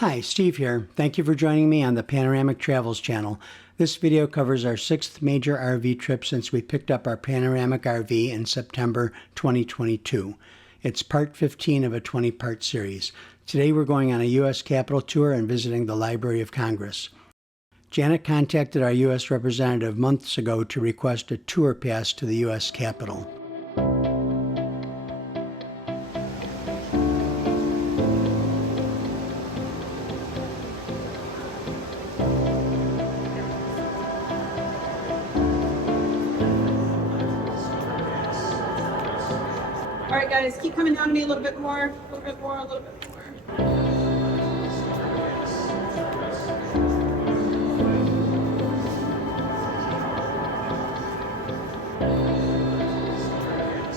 Hi, Steve here. Thank you for joining me on the Panoramic Travels channel. This video covers our 6th major RV trip since we picked up our Panoramic RV in September 2022. It's part 15 of a 20-part series. Today we're going on a U.S. Capitol tour and visiting the Library of Congress. Janet contacted our U.S. representative months ago to request a tour pass to the U.S. Capitol. All right, guys, keep coming down to me a little bit more, a little bit more, a little bit more.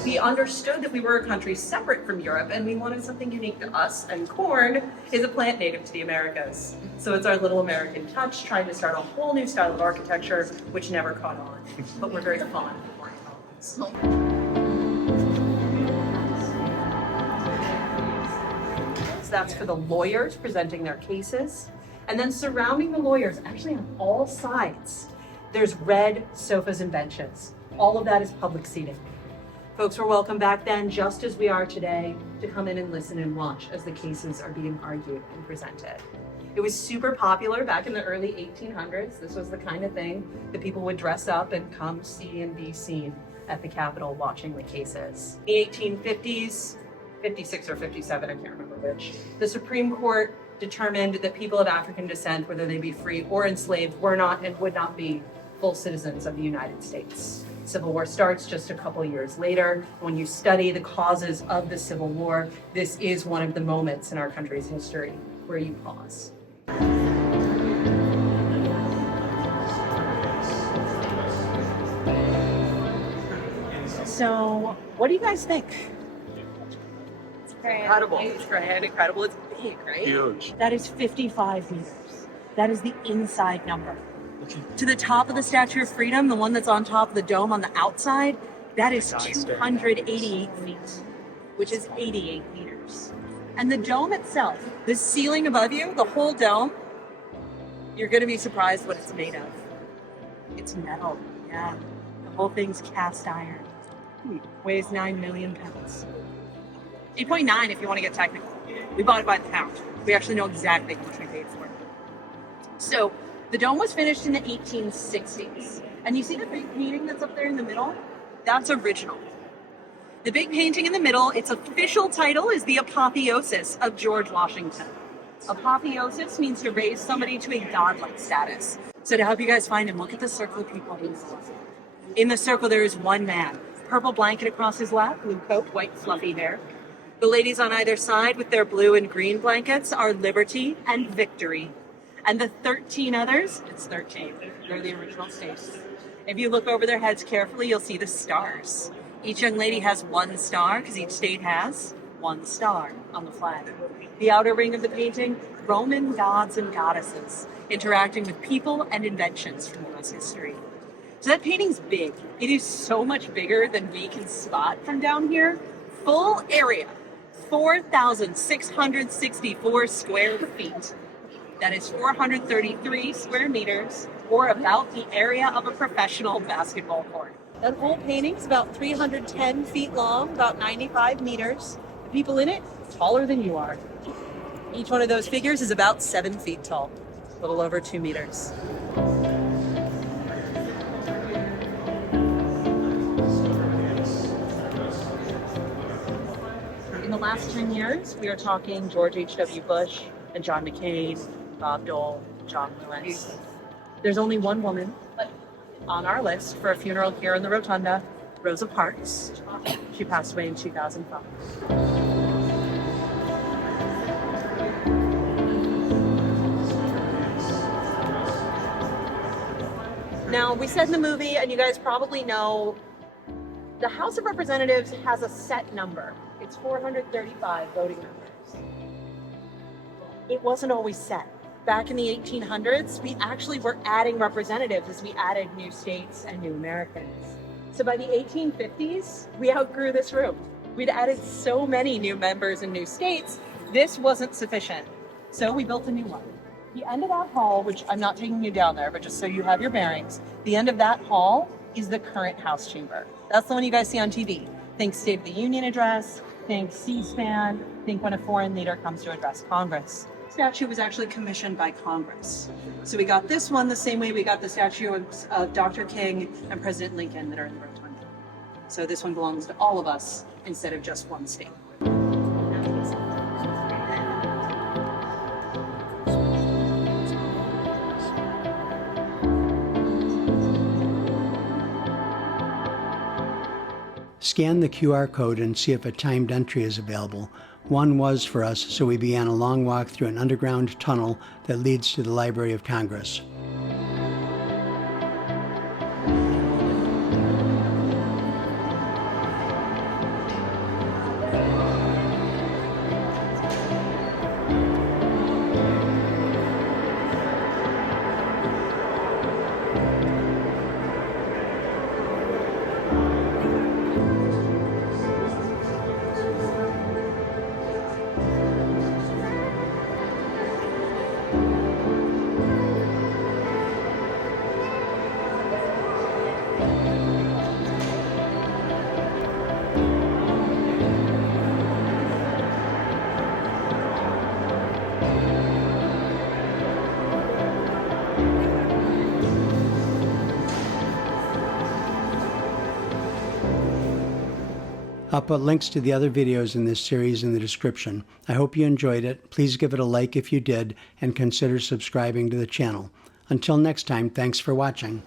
We understood that we were a country separate from Europe and we wanted something unique to us, and corn is a plant native to the Americas. So it's our little American touch, trying to start a whole new style of architecture, which never caught on, but we're very fond of corn homes. That's for the lawyers presenting their cases. And then surrounding the lawyers, actually on all sides, there's red sofas and benches. All of that is public seating. Folks were welcome back then, just as we are today, to come in and listen and watch as the cases are being argued and presented. It was super popular back in the early 1800s. This was the kind of thing that people would dress up and come see and be seen at the Capitol watching the cases. In the 1850s, 56 or 57, I can't remember which, the Supreme Court determined that people of African descent, whether they be free or enslaved, were not and would not be full citizens of the United States. Civil War starts just a couple of years later. When you study the causes of the Civil War, this is one of the moments in our country's history where you pause. So, what do you guys think? Incredible. It's grand, incredible. It's big, right? Huge. That is 55 meters. That is the inside number. To the top of the Statue of Freedom, the one that's on top of the dome on the outside, that is 288 feet, which is 88 meters. And the dome itself, the ceiling above you, the whole dome, you're going to be surprised what it's made of. It's metal, yeah. The whole thing's cast iron. Weighs 9 million pounds. 8.9 if you want to get technical. We bought it by the pound. We actually know exactly how much we paid for it. So the dome was finished in the 1860s. And you see the big painting that's up there in the middle? That's original. The big painting in the middle, its official title is the Apotheosis of George Washington. Apotheosis means to raise somebody to a godlike status. So to help you guys find him, look at the circle of people. In the circle there is one man. Purple blanket across his lap, blue coat, white fluffy hair. The ladies on either side with their blue and green blankets are Liberty and Victory. And the 13 others, it's 13, they're the original states. If you look over their heads carefully, you'll see the stars. Each young lady has one star, because each state has one star on the flag. The outer ring of the painting, Roman gods and goddesses, interacting with people and inventions from U.S. history. So that painting's big. It is so much bigger than we can spot from down here. Full area. 4,664 square feet. That is 433 square meters, or about the area of a professional basketball court. That whole painting's about 310 feet long, about 95 meters. The people in it, taller than you are. Each one of those figures is about 7 feet tall, a little over 2 meters. In the last 10 years, we are talking George H.W. Bush and John McCain, Bob Dole, John Lewis. There's only one woman on our list for a funeral here in the Rotunda, Rosa Parks. She passed away in 2005. Now, we said in the movie, and you guys probably know, the House of Representatives has a set number. It's 435 voting members. It wasn't always set. Back in the 1800s, we actually were adding representatives as we added new states and new Americans. So by the 1850s, we outgrew this room. We'd added so many new members and new states, this wasn't sufficient. So we built a new one. The end of that hall, which I'm not taking you down there, but just so you have your bearings, the end of that hall is the current House chamber. That's the one you guys see on TV. Think State of the Union address, think C-SPAN, think when a foreign leader comes to address Congress. The statue was actually commissioned by Congress. So we got this one the same way we got the statue of Dr. King and President Lincoln that are in the rotunda. So this one belongs to all of us instead of just one state. Scan the QR code and see if a timed entry is available. One was for us, so we began a long walk through an underground tunnel that leads to the Library of Congress. I'll put links to the other videos in this series in the description. I hope you enjoyed it. Please give it a like if you did, and consider subscribing to the channel. Until next time, thanks for watching.